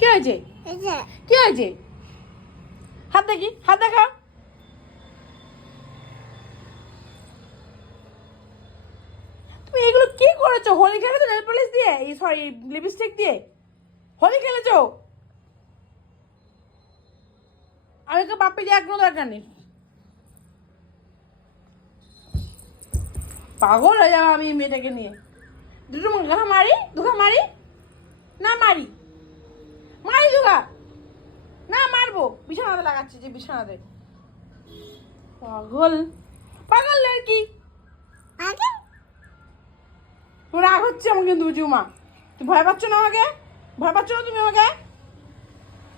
কি হয়েছে? কি হয়েছে? হাত দেখি, হাত দেখা। তুমি এগুলো কি করেছো? হোলি খেলেছো নেল পলিশ দিয়ে? এই সরি, লিপস্টিক দিয়ে হোলি খেলেছো? আমি তো বাপ্পি দিয়ে একদম দরকার নেই। পাগল হয়ে যাবো আমি মেয়েটাকে নিয়ে। দুটো ঘা মারি, দুঘা মারি, না মারি, মারি দুঘা, না মারবো। বিছানাতে লাগাচ্ছি যে বিছানাতে। পাগল, পাগল লড়কি। তোমার রাগ হচ্ছে আমাকে কিন্তু বুঝুমা। তুমি ভয় পাচ্ছ না আমাকে? ভয় পাচ্ছ না তুমি আমাকে?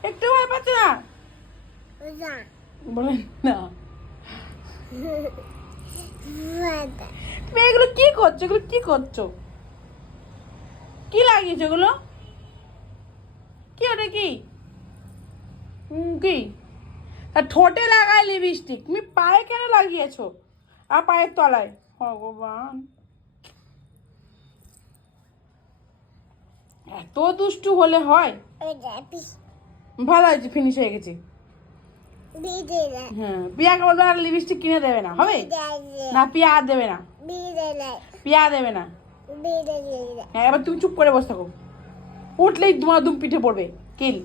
একটু ভয় পাচ্ছ না? বলেন না। তুমি এগুলো কি করছো? এগুলো কি করছো? কি লাগিয়েছো এগুলো? কি ওটা কি? কি? আর ঠোঁটে লাগায় লিপস্টিক, তুমি পায়ে কেন লাগিয়েছো? আর পায়ের তলায়? ভগবান, এত দুষ্টু হলে হয়? ভালো হয়েছে, ফিনিশ হয়ে গেছে। হ্যাঁ, পিয়াকে বলবে আর লিপস্টিক কিনে দেবে না, হবে না? পিয়া আর দেবে না, পিয়া দেবে না। হ্যাঁ, এবার তুমি চুপ করে বসে থাকো, উঠলেই তোমার দুম পিঠে পড়বে কিল।